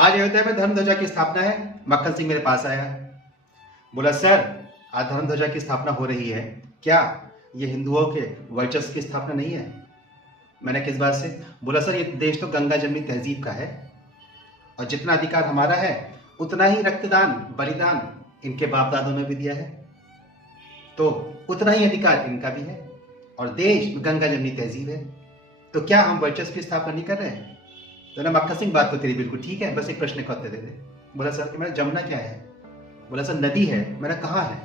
आज अयोध्या में धर्म ध्वजा की स्थापना है। मक्खन सिंह मेरे पास आया, बोला सर आज धर्म ध्वजा की स्थापना हो रही है, क्या ये हिंदुओं के वर्चस्व की स्थापना नहीं है? मैंने किस बात से? बोला सर ये देश तो गंगा जमनी तहजीब का है और जितना अधिकार हमारा है उतना ही रक्तदान बलिदान इनके बाप दादों ने भी दिया है, तो उतना ही अधिकार इनका भी है और देश गंगा जमनी तहजीब है, तो क्या हम वर्चस्व की स्थापना नहीं कर रहे हैं? तो ना मक्खन सिंह बात तो तेरी बिल्कुल ठीक है, बस एक प्रश्न का उत्तर दे दे। बोला सर मैंने जमुना क्या है? बोला सर नदी है। मैंने कहाँ है?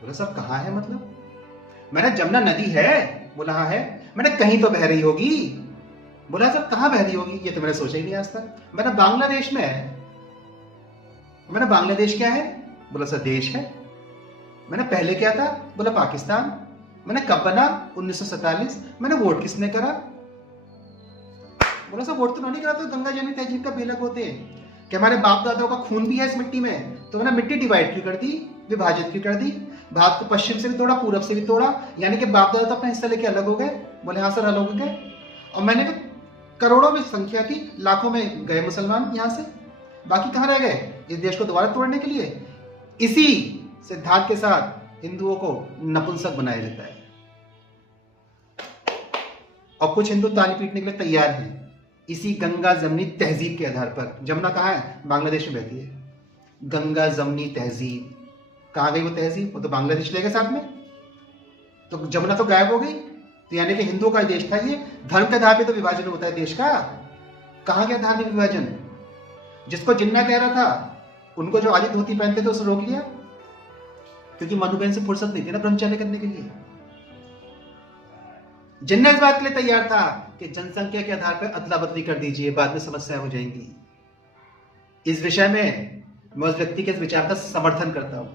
बोला सर कहाँ है मतलब? मैंने जमुना नदी है। बोला हाँ है। मैंने कहीं तो बह रही होगी। बोला सर कहाँ बह रही होगी? ये तो मैंने सोचा ही नहीं आज तक। मैंने बांग्लादेश में है। मैंने बांग्लादेश क्या है? बोला सर देश है। मैंने पहले क्या था? बोला पाकिस्तान। मैंने कब बना? 1947। मैंने वोट किसने करा? बोला सर वोट तो नहीं करा, तो गंगा जमनी तहजीब का बेलक होते हैं कि हमारे बाप दादाओं का खून भी है इस मिट्टी में, तो मैंने मिट्टी डिवाइड क्यों कर दी, विभाजित क्यों कर दी? भारत को पश्चिम से भी तोड़ा, पूरब से भी तोड़ा, यानी कि बाप दादा तो अपना हिस्सा लेके अलग हो गए। बोले हाँ सर अलग हो गए, और मैंने तो करोड़ों में संख्या थी, लाखों में गए मुसलमान यहाँ से, बाकी कहाँ रह गए इस देश को दोबारा तोड़ने के लिए? इसी सिद्धांत के साथ हिंदुओं को नपुंसक बनाया जाता है और कुछ हिंदू ताली पीटने के लिए तैयार हैं इसी गंगा जमनी तहजीब के आधार पर। जमुना कहाँ है? बांग्लादेश में बहती है। गंगा जमनी तहजीब कहाँ गई? वो तहजीब वो तो बांग्लादेश ले गए साथ में, तो जमुना तो गायब हो गई। तो यानी कि हिंदुओं का देश था ये, धर्म के आधार पे तो विभाजन होता है देश का। कहाँ गया धार्मिक विभाजन? जिसको जिन्ना कह रहा था उनको जो आदि धोती पहनते थे उसे रोक लिया, क्योंकि मनुबेन से फुर्सत नहीं थी ना ब्रह्मचर्य करने के लिए। जिन्ना इस बात के लिए तैयार था कि जनसंख्या के आधार पर अदला बदली कर दीजिए, बाद में समस्या हो जाएंगी। इस विषय में मैं उस व्यक्ति के इस विचार का समर्थन करता हूं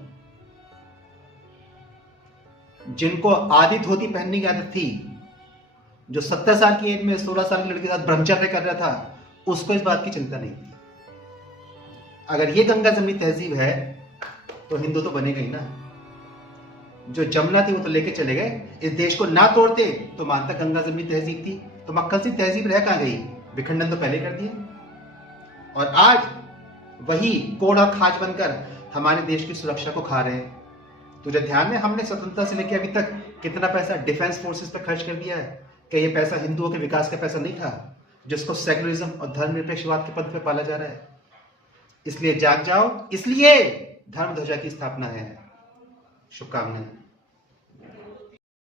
जिनको आदि धोती पहनने की आदत थी, जो 70 साल की एज में 16 साल की लड़की के साथ ब्रह्मचर्य कर रहा था, उसको इस बात की चिंता नहीं थी। अगर ये गंगा जमनी तहजीब है तो हिंदू तो बनेगा ही ना। जो जमुना थी वो तो लेके चले गए, इस देश को ना तोड़ते तो मानता गंगा जमनी तहजीब थी, तो मक्खन सिंह तहजीब रह कहां गई? विखंडन तो पहले कर दिए, और आज वही कोड़ा खाज बनकर हमारे देश की सुरक्षा को खा रहे हैं। तुझे ध्यान है हमने स्वतंत्रता से लेकर अभी तक कितना पैसा डिफेंस फोर्सेस पर खर्च कर दिया है? कि ये पैसा हिंदुओं के विकास का पैसा नहीं था, जिसको सेकुलरिज्म और धर्मनिरपेक्षवाद के पद पर पाला जा रहा है। इसलिए जाग जाओ, इसलिए धर्म ध्वजा की स्थापना है। शुभकामनाएं।